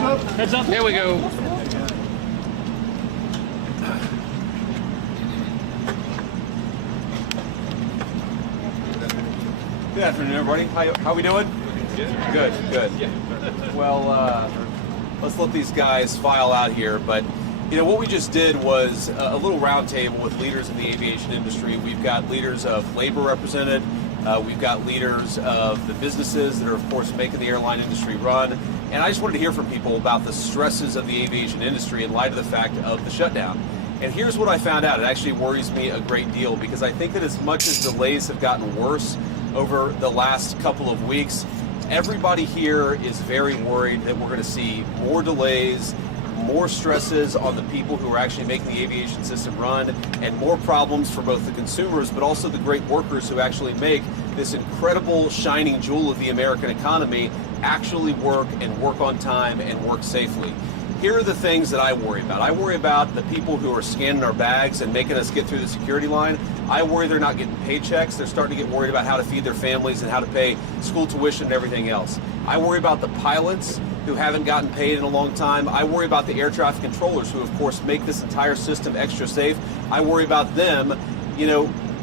Heads up. Here we go. Good afternoon, everybody. How we doing? Good, good. Well, let's let these guys file out here. But you know what we just did was a little roundtable with leaders in the aviation industry. We've got leaders of labor represented. We've got leaders of the businesses that are, of course, making the airline industry run. And I just wanted to hear from people about the stresses of the aviation industry in light of the fact of the shutdown. And here's what I found out. It actually worries me a great deal because I think that as much as delays have gotten worse over the last couple of weeks, everybody here is very worried that we're going to see more delays, more stresses on the people who are actually making the aviation system run, and more problems for both the consumers but also the great workers who actually make this incredible shining jewel of the American economy actually work and work on time and work safely. Here are the things that I worry about. I worry about the people who are scanning our bags and making us get through the security line. I worry they're not getting paychecks. They're starting to get worried about how to feed their families and how to pay school tuition and everything else. I worry about the pilots who haven't gotten paid in a long time. I worry about the air traffic controllers who, of course, make this entire system extra safe. I worry about them,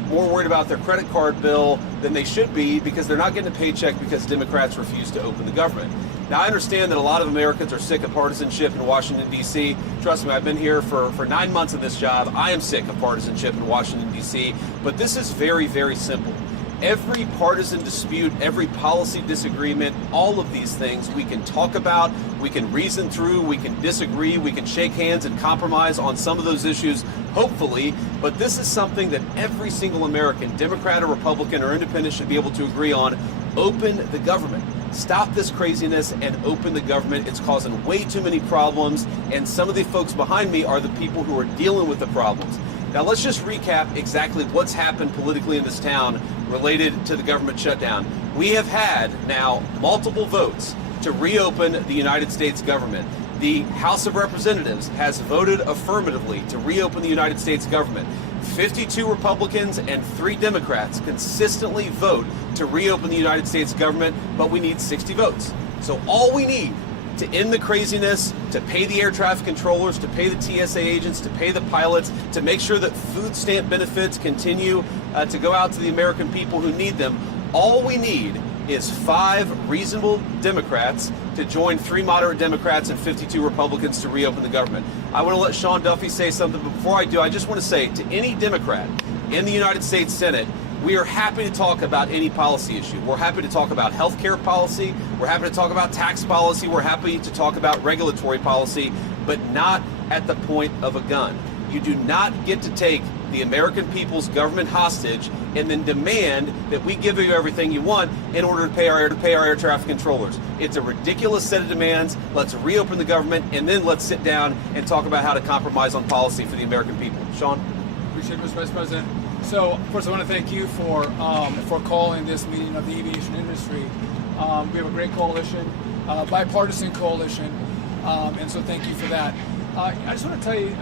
more worried about their credit card bill than they should be because they're not getting a paycheck because Democrats refuse to open the government. Now, I understand that a lot of Americans are sick of partisanship in Washington, D.C. Trust me, I've been here for 9 months in this job. I am sick of partisanship in Washington, D.C. But this is very, very simple. Every partisan dispute, every policy disagreement, all of these things we can talk about, we can reason through, we can disagree, we can shake hands and compromise on some of those issues, hopefully, but this is something that every single American, Democrat or Republican or Independent, should be able to agree on. Open the government. Stop this craziness and open the government. It's causing way too many problems, and some of the folks behind me are the people who are dealing with the problems. Now let's just recap exactly what's happened politically in this town related to the government shutdown. We have had now multiple votes to reopen the United States government. The House of Representatives has voted affirmatively to reopen the United States government. 52 Republicans and 3 Democrats consistently vote to reopen the United States government, but we need 60 votes. So all we need to end the craziness, to pay the air traffic controllers, to pay the TSA agents, to pay the pilots, to make sure that food stamp benefits continue to go out to the American people who need them. All we need is 5 reasonable Democrats to join 3 moderate Democrats and 52 Republicans to reopen the government. I want to let Sean Duffy say something, but before I do, I just want to say to any Democrat in the United States Senate, we are happy to talk about any policy issue. We're happy to talk about health care policy. We're happy to talk about tax policy. We're happy to talk about regulatory policy, but not at the point of a gun. You do not get to take the American people's government hostage and then demand that we give you everything you want in order to pay our air traffic controllers. It's a ridiculous set of demands. Let's reopen the government, and then let's sit down and talk about how to compromise on policy for the American people. Sean? Appreciate it, Mr. Vice President. So, first, I want to thank you for calling this meeting of the aviation industry. We have a great coalition, bipartisan coalition, and so thank you for that. I just want to tell you,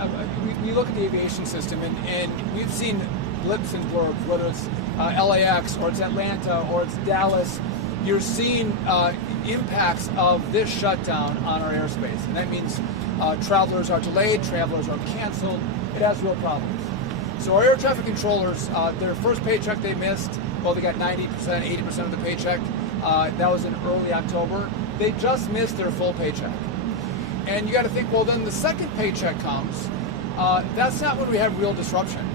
we look at the aviation system, and we've seen blips and blurbs, whether it's LAX or it's Atlanta or it's Dallas. You're seeing impacts of this shutdown on our airspace, and that means travelers are delayed, travelers are canceled. It has real problems. So our air traffic controllers, their first paycheck they missed, well, they got 90%, 80% of the paycheck. That was in early October. They just missed their full paycheck. And you got to think, well, then the second paycheck comes. That's not when we have real disruption.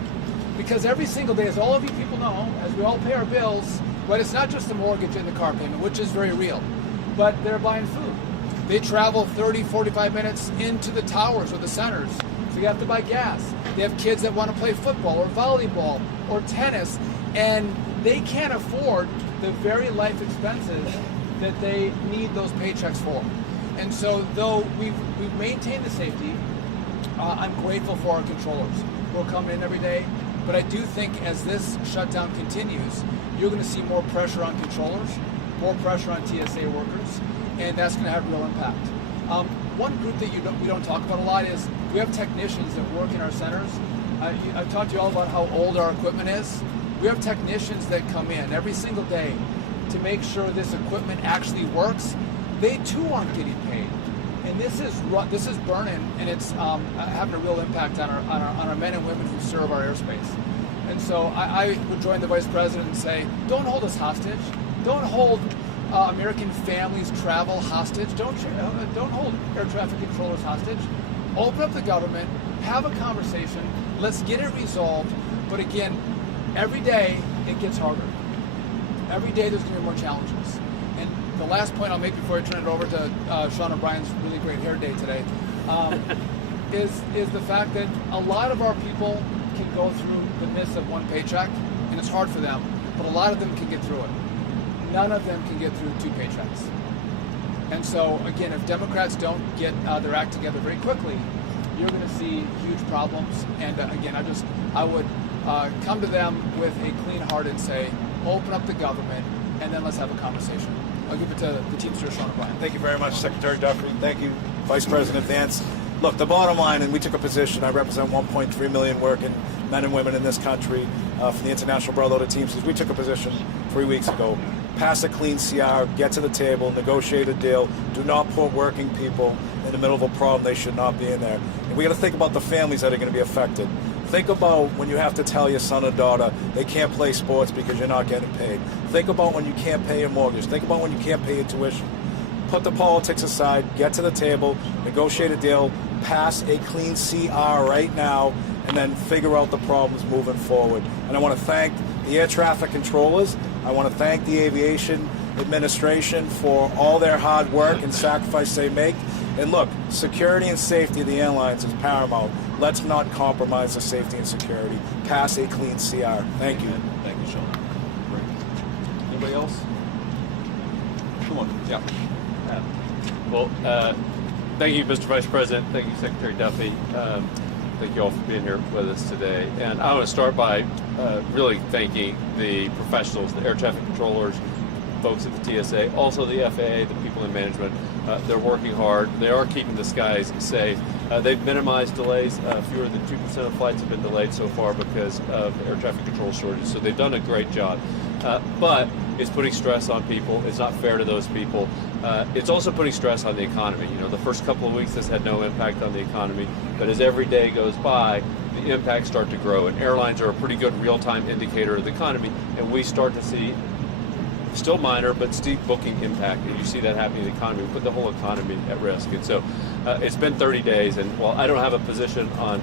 Because every single day, as all of you people know, as we all pay our bills, but it's not just the mortgage and the car payment, which is very real, but they're buying food. They travel 30, 45 minutes into the towers or the centers. So you have to buy gas. They have kids that want to play football or volleyball or tennis, and they can't afford the very life expenses that they need those paychecks for. And so though we've maintained the safety, I'm grateful for our controllers who are coming in every day. But I do think as this shutdown continues, you're going to see more pressure on controllers, more pressure on TSA workers, and that's going to have real impact. One group that we don't talk about a lot is we have technicians that work in our centers. I've talked to you all about how old our equipment is. We have technicians that come in every single day to make sure this equipment actually works. They too aren't getting paid. And this is burning, and it's having a real impact on our men and women who serve our airspace. And so I would join the Vice President and say, don't hold us hostage. Don't hold American families' travel hostage. Don't hold air traffic controllers hostage. Open up the government, have a conversation, let's get it resolved. But again, every day it gets harder. Every day there's going to be more challenges. And the last point I'll make before I turn it over to Sean O'Brien's really great hair day today is the fact that a lot of our people can go through the midst of one paycheck, and it's hard for them, but a lot of them can get through it. None of them can get through 2 paychecks. And so, again, if Democrats don't get their act together very quickly, you're going to see huge problems. And again, I would come to them with a clean heart and say, open up the government, and then let's have a conversation. I'll give it to the Teamster, Sean O'Brien. Thank you very much, Secretary Duffy. Thank you, Vice President Vance. Look, the bottom line, and we took a position, I represent 1.3 million working men and women in this country from the International Brotherhood of Teamsters. We took a position 3 weeks ago. Pass a clean CR, get to the table, negotiate a deal. Do not put working people in the middle of a problem they should not be in there. And we got to think about the families that are going to be affected. Think about when you have to tell your son or daughter they can't play sports because you're not getting paid. Think about when you can't pay your mortgage. Think about when you can't pay your tuition. Put the politics aside, get to the table, negotiate a deal, pass a clean CR right now, and then figure out the problems moving forward. And I want to thank the air traffic controllers. I want to thank the aviation administration for all their hard work and sacrifice they make. And look, security and safety of the airlines is paramount. Let's not compromise the safety and security. Pass a clean CR. Thank you. Thank you, Sean. Great. Anybody else? Come on. Yeah. Thank you, Mr. Vice President. Thank you, Secretary Duffy. Thank you all for being here with us today. And I want to start by really thanking the professionals, the air traffic controllers, folks at the TSA, also the FAA, the people in management. They're working hard. They are keeping the skies safe. They've minimized delays. Fewer than 2% of flights have been delayed so far because of air traffic control shortages. So they've done a great job. But it's putting stress on people. It's not fair to those people. It's also putting stress on the economy. You know, the first couple of weeks this had no impact on the economy, but as every day goes by, the impacts start to grow. And airlines are a pretty good real-time indicator of the economy, and we start to see still minor, but steep booking impact, and you see that happening in the economy. We put the whole economy at risk. And so it's been 30 days, and while I don't have a position on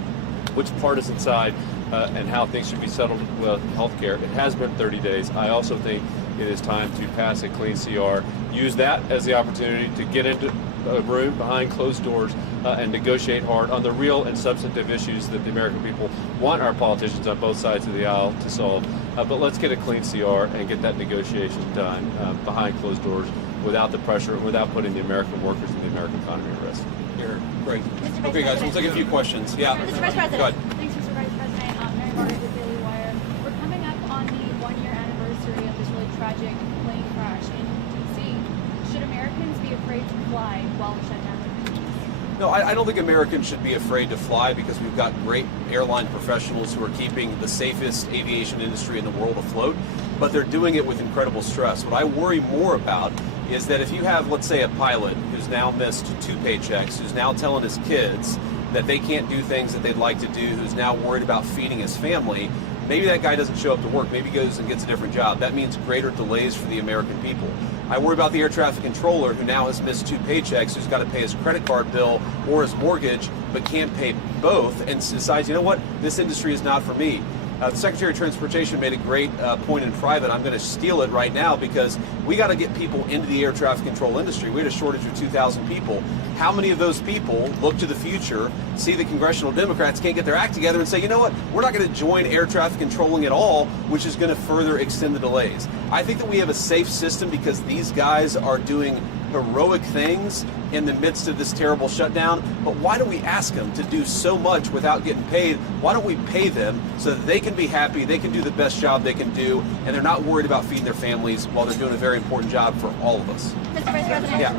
which partisan side and how things should be settled with healthcare, it has been 30 days. I also think it is time to pass a clean CR. Use that as the opportunity to get into a room behind closed doors and negotiate hard on the real and substantive issues that the American people want our politicians on both sides of the aisle to solve. But let's get a clean CR and get that negotiation done behind closed doors without the pressure, without putting the American workers and the American economy at risk. Here, great. Okay, guys, we'll take a few questions. Yeah. Mr. Vice President. Go ahead. Thanks, Mr. Vice President. Mary Margaret with Daily Wire. We're coming up on the 1-year anniversary of this really tragic plane crash in D.C. Should Americans be afraid to fly while the shutdown continues? No, I don't think Americans should be afraid to fly because we've got great airline professionals who are keeping the safest aviation industry in the world afloat, but they're doing it with incredible stress. What I worry more about is that if you have, let's say, a pilot who's now missed 2 paychecks, who's now telling his kids that they can't do things that they'd like to do, who's now worried about feeding his family, maybe that guy doesn't show up to work, maybe he goes and gets a different job. That means greater delays for the American people. I worry about the air traffic controller who now has missed 2 paychecks, who's got to pay his credit card bill or his mortgage, but can't pay both, and decides, you know what, this industry is not for me. The Secretary of Transportation made a great point in private. I'm going to steal it right now because we got to get people into the air traffic control industry. We had a shortage of 2,000 people. How many of those people look to the future, see the congressional Democrats can't get their act together and say, you know what, we're not going to join air traffic controlling at all, which is going to further extend the delays. I think that we have a safe system because these guys are doing heroic things in the midst of this terrible shutdown, but why do we ask them to do so much without getting paid? Why don't we pay them so that they can be happy, they can do the best job they can do, and they're not worried about feeding their families while they're doing a very important job for all of us? Mr. Vice President, Yeah.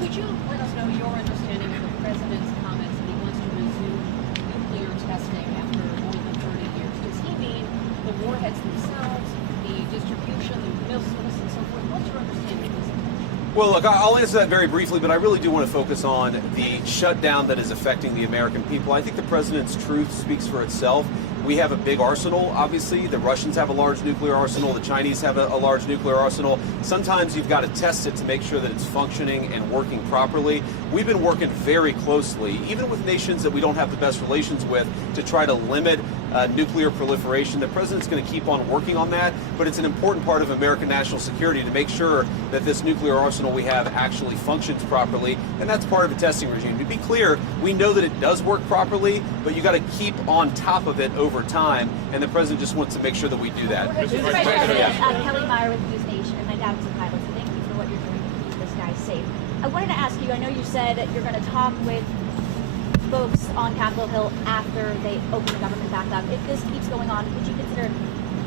Could you let us know your understanding of the President's comments that he wants to resume nuclear testing after more than 30 years? Does he mean the warheads themselves, the distribution, the missiles, and so forth? What's your understanding of this? Well, look, I'll answer that very briefly, but I really do want to focus on the shutdown that is affecting the American people. I think the president's truth speaks for itself. We have a big arsenal, obviously. The Russians have a large nuclear arsenal. The Chinese have a large nuclear arsenal. Sometimes you've got to test it to make sure that it's functioning and working properly. We've been working very closely, even with nations that we don't have the best relations with, to try to limit nuclear proliferation. The president's going to keep on working on that, but it's an important part of American national security to make sure that this nuclear arsenal we have actually functions properly, and that's part of the testing regime. To be clear, we know that it does work properly, but you got to keep on top of it over time, and the president just wants to make sure that we do that. Mr. Vice President, Kelly Meyer with News Nation, and my dad's a pilot, so thank you for what you're doing to keep this guy safe. I wanted to ask you, I know you said that you're going to talk with folks on Capitol Hill after they open the government back up. If this keeps going on, would you consider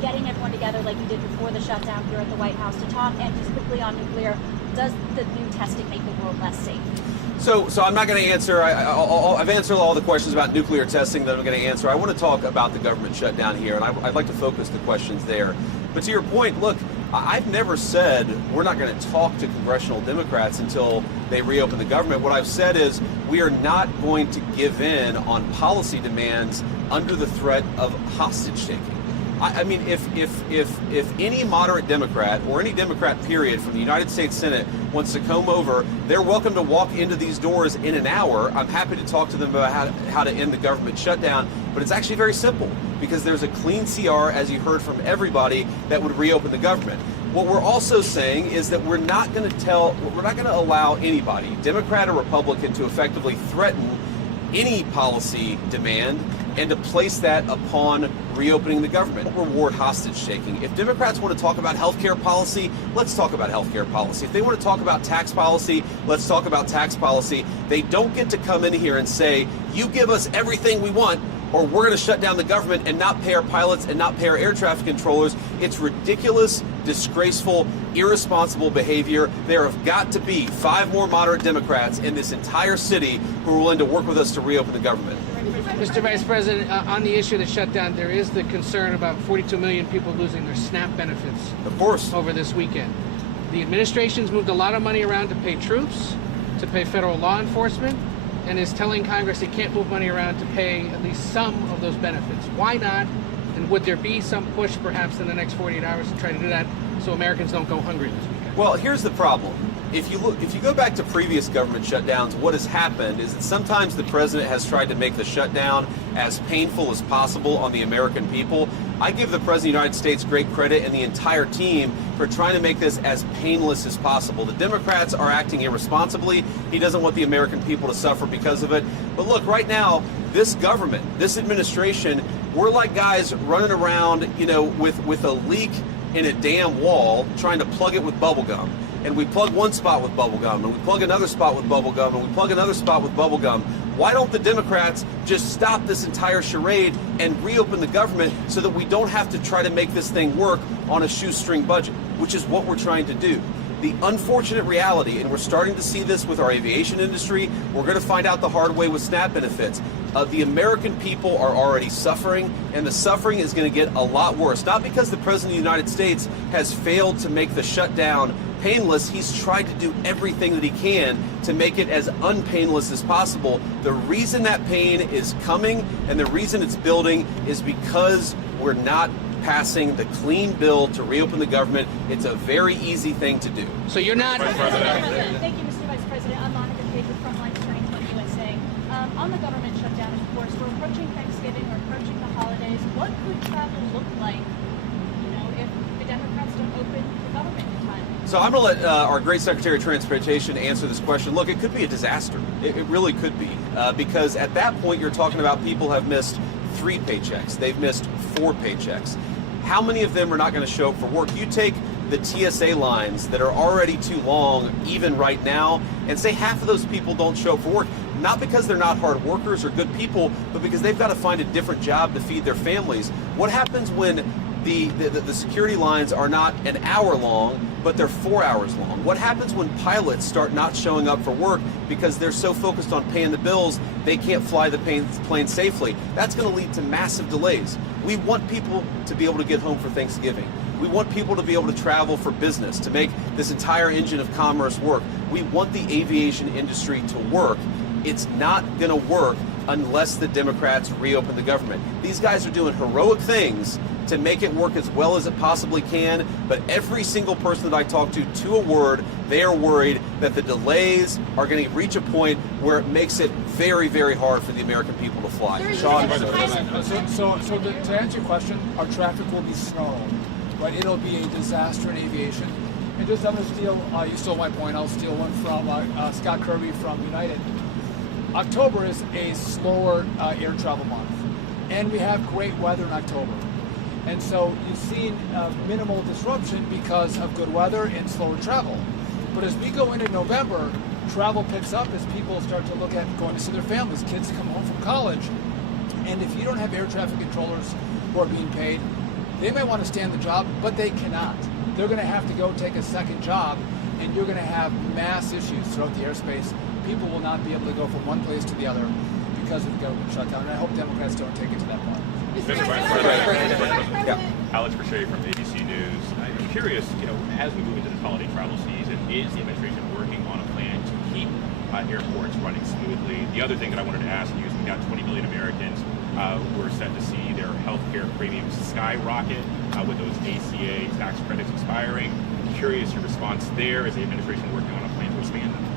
getting everyone together like you did before the shutdown here at the White House to talk? And just quickly on nuclear, does the new testing make the world less safe? So I'm not going to answer. I've answered all the questions about nuclear testing that I'm going to answer. I want to talk about the government shutdown here, and I'd like to focus the questions there. But to your point, look, I've never said we're not going to talk to congressional Democrats until they reopen the government. What I've said is we are not going to give in on policy demands under the threat of hostage taking. I mean, if any moderate Democrat or any Democrat period from the United States Senate wants to come over, they're welcome to walk into these doors in an hour. I'm happy to talk to them about how to end the government shutdown, but it's actually very simple because there's a clean CR, as you heard from everybody, that would reopen the government. What we're also saying is that we're not going to allow anybody, Democrat or Republican, to effectively threaten any policy demand and to place that upon reopening the government. Reward hostage taking. If Democrats want to talk about healthcare policy, let's talk about healthcare policy. If they want to talk about tax policy, let's talk about tax policy. They don't get to come in here and say, you give us everything we want, or we're going to shut down the government and not pay our pilots and not pay our air traffic controllers. It's ridiculous, disgraceful, irresponsible behavior. There have got to be 5 more moderate Democrats in this entire city who are willing to work with us to reopen the government. Mr. Vice President, on the issue of the shutdown, there is the concern about 42 million people losing their SNAP benefits. Of course. Over this weekend. The administration's moved a lot of money around to pay troops, to pay federal law enforcement, and is telling Congress it can't move money around to pay at least some of those benefits. Why not? And would there be some push perhaps in the next 48 hours to try to do that so Americans don't go hungry this weekend? Well, here's the problem. If you go back to previous government shutdowns, what has happened is that sometimes the president has tried to make the shutdown as painful as possible on the American people. I give the President of the United States great credit and the entire team for trying to make this as painless as possible. The Democrats are acting irresponsibly. He doesn't want the American people to suffer because of it. But look, right now, this government, this administration, we're like guys running around, with a leak in a damn wall, trying to plug it with bubble gum. And we plug one spot with bubble gum, and we plug another spot with bubble gum, and we plug another spot with bubble gum. Why don't the Democrats just stop this entire charade and reopen the government so that we don't have to try to make this thing work on a shoestring budget, which is what we're trying to do. The unfortunate reality, and we're starting to see this with our aviation industry, we're going to find out the hard way with SNAP benefits. The American people are already suffering, and the suffering is going to get a lot worse. Not because the President of the United States has failed to make the shutdown painless. He's tried to do everything that he can to make it as unpainless as possible. The reason that pain is coming and the reason it's building is because we're not passing the clean bill to reopen the government. It's a very easy thing to do. So you're not... Thank you, Mr. Vice President. I'm Monica Page with Frontline Turning Point USA. On the government shutdown, of course, we're approaching Thanksgiving, we're approaching the holidays. What could travel look like, if the Democrats don't open the government in time? So I'm going to let our great Secretary of Transportation answer this question. Look, it could be a disaster. It really could be. Because at that point, you're talking about people have missed 3 paychecks. They've missed 4 paychecks. How many of them are not going to show up for work? You take the TSA lines that are already too long, even right now, and say half of those people don't show up for work. Not because they're not hard workers or good people, but because they've got to find a different job to feed their families. What happens when the security lines are not an hour long, but they're 4 hours long? What happens when pilots start not showing up for work because they're so focused on paying the bills they can't fly the plane safely? That's going to lead to massive delays. We want people to be able to get home for Thanksgiving. We want people to be able to travel for business, to make this entire engine of commerce work. We want the aviation industry to work. It's not going to work unless the Democrats reopen the government. These guys are doing heroic things to make it work as well as it possibly can, but every single person that I talk to a word, they are worried that the delays are going to reach a point where it makes it very, very hard for the American people to fly. Sean, So to answer your question, our traffic will be snarled, right? It'll be a disaster in aviation. And just I'm going to steal, you stole my point, I'll steal one from Scott Kirby from United. October is a slower air travel month, and we have great weather in October. And so you've seen minimal disruption because of good weather and slower travel. But as we go into November, travel picks up as people start to look at going to see their families, kids come home from college. And if you don't have air traffic controllers who are being paid, they may want to stay on the job, but they cannot. They're going to have to go take a second job, and you're going to have mass issues throughout the airspace. People will not be able to go from one place to the other because of the government shutdown. And I hope Democrats don't take it to that point. Mr. Vice President, Alex Brashetti from ABC News. I'm curious, as we move into this holiday travel season, is the administration working on a plan to keep airports running smoothly? The other thing that I wanted to ask you is we've got 20 million Americans who are set to see their health care premiums skyrocket with those ACA tax credits expiring. I'm curious your response there. Is the administration working on a plan to expand them?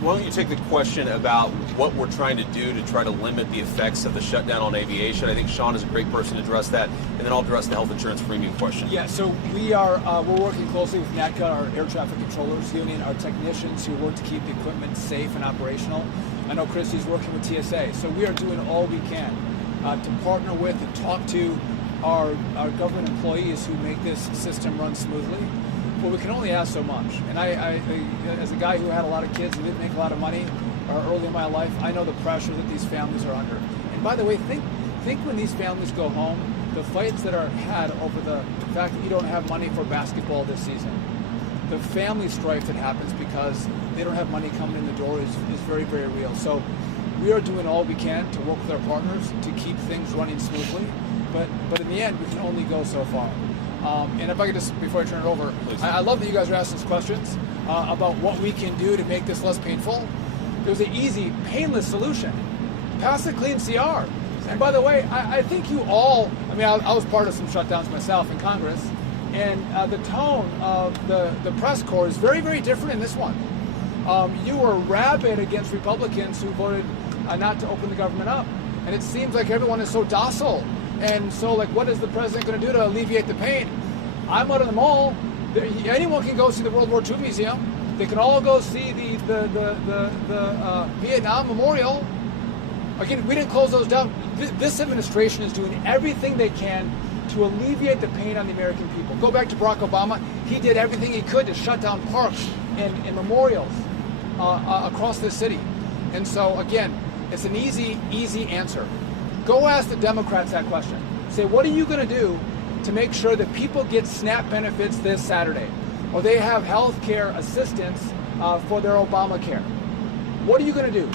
Why don't you take the question about what we're trying to do to try to limit the effects of the shutdown on aviation? I think Sean is a great person to address that, and then I'll address the health insurance premium question. Yeah, so we're working closely with NATCA, our air traffic controllers union, our technicians who work to keep the equipment safe and operational. I know Christy's working with TSA, so we are doing all we can to partner with and talk to our government employees who make this system run smoothly. But we can only ask so much. And I, as a guy who had a lot of kids and didn't make a lot of money early in my life, I know the pressure that these families are under. And by the way, think when these families go home, the fights that are had over the fact that you don't have money for basketball this season. The family strife that happens because they don't have money coming in the door is very, very real. So we are doing all we can to work with our partners to keep things running smoothly. But in the end, we can only go so far. And if I could just, before I turn it over, I love that you guys are asking us questions about what we can do to make this less painful. There's an easy, painless solution. Pass a clean CR. And by the way, I think you all, I was part of some shutdowns myself in Congress, and the tone of the press corps is very, very different in this one. You were rabid against Republicans who voted not to open the government up. And it seems like everyone is so docile. And so, what is the president going to do to alleviate the pain? I'm out of the mall. Anyone can go see the World War II Museum. They can all go see the Vietnam Memorial. Again, we didn't close those down. This administration is doing everything they can to alleviate the pain on the American people. Go back to Barack Obama. He did everything he could to shut down parks and memorials across this city. And so, again, it's an easy answer. Go ask the Democrats that question. Say, what are you going to do to make sure that people get SNAP benefits this Saturday? Or they have health care assistance for their Obamacare? What are you going to do?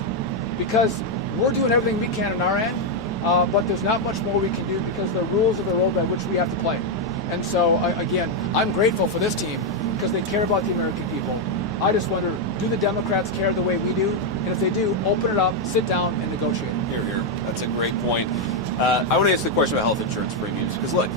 Because we're doing everything we can on our end, but there's not much more we can do because the rules of the road by which we have to play. And so, again, I'm grateful for this team because they care about the American people. I just wonder, do the Democrats care the way we do? And if they do, open it up, sit down, and negotiate. Here. That's a great point. I want to answer the question about health insurance premiums because, look,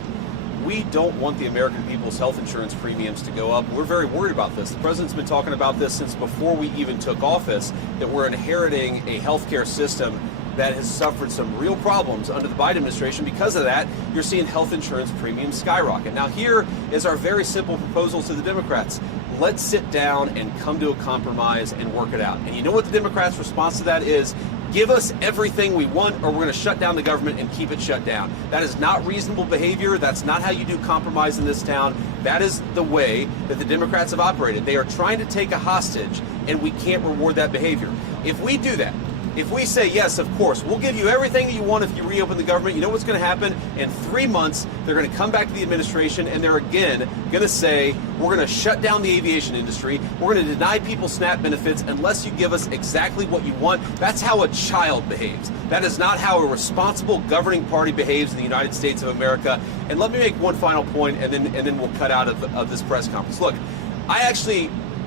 we don't want the American people's health insurance premiums to go up. We're very worried about this. The president's been talking about this since before we even took office, that we're inheriting a healthcare system that has suffered some real problems under the Biden administration. Because of that, you're seeing health insurance premiums skyrocket. Now, here is our very simple proposal to the Democrats. Let's sit down and come to a compromise and work it out. And you know what the Democrats' response to that is? Give us everything we want or we're going to shut down the government and keep it shut down. That is not reasonable behavior. That's not how you do compromise in this town. That is the way that the Democrats have operated. They are trying to take a hostage and we can't reward that behavior. If we do that, If we say, yes, of course, we'll give you everything that you want if you reopen the government, you know what's going to happen? In 3 months, they're going to come back to the administration and they're again going to say, we're going to shut down the aviation industry. We're going to deny people SNAP benefits unless you give us exactly what you want. That's how a child behaves. That is not how a responsible governing party behaves in the United States of America. And let me make one final point, and then we'll cut out of this press conference. Look,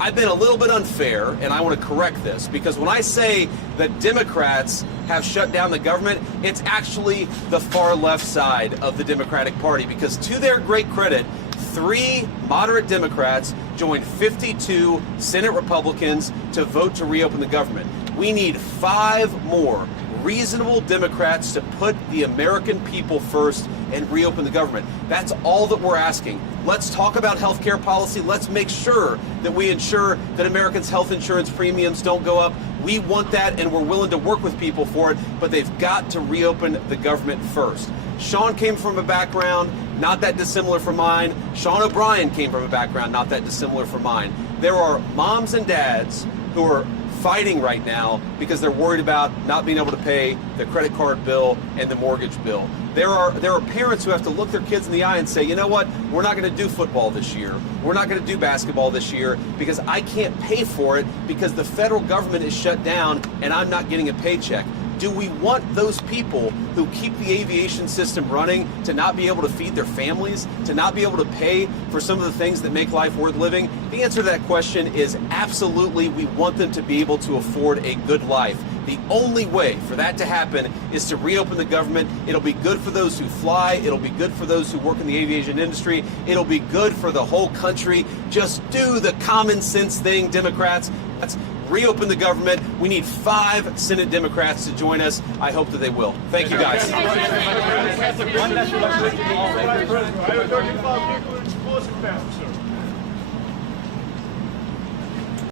I've been a little bit unfair, and I want to correct this, because when I say that Democrats have shut down the government, it's actually the far left side of the Democratic Party, because to their great credit, 3 moderate Democrats joined 52 Senate Republicans to vote to reopen the government. We need 5 more reasonable Democrats to put the American people first and reopen the government. That's all that we're asking. Let's talk about health care policy. Let's make sure that we ensure that Americans' health insurance premiums don't go up. We want that, and we're willing to work with people for it, but they've got to reopen the government first. Sean came from a background not that dissimilar from mine. Sean O'Brien came from a background not that dissimilar from mine. There are moms and dads who are fighting right now because they're worried about not being able to pay the credit card bill and the mortgage bill. There are parents who have to look their kids in the eye and say, you know what, we're not going to do football this year. We're not going to do basketball this year because I can't pay for it because the federal government is shut down and I'm not getting a paycheck. Do we want those people who keep the aviation system running to not be able to feed their families, to not be able to pay for some of the things that make life worth living? The answer to that question is absolutely, we want them to be able to afford a good life. The only way for that to happen is to reopen the government. It'll be good for those who fly. It'll be good for those who work in the aviation industry. It'll be good for the whole country. Just do the common sense thing, Democrats. Let's reopen the government. We need 5 Senate Democrats to join us. I hope that they will. Thank you, guys. I have 35 people in explosive bound, sir.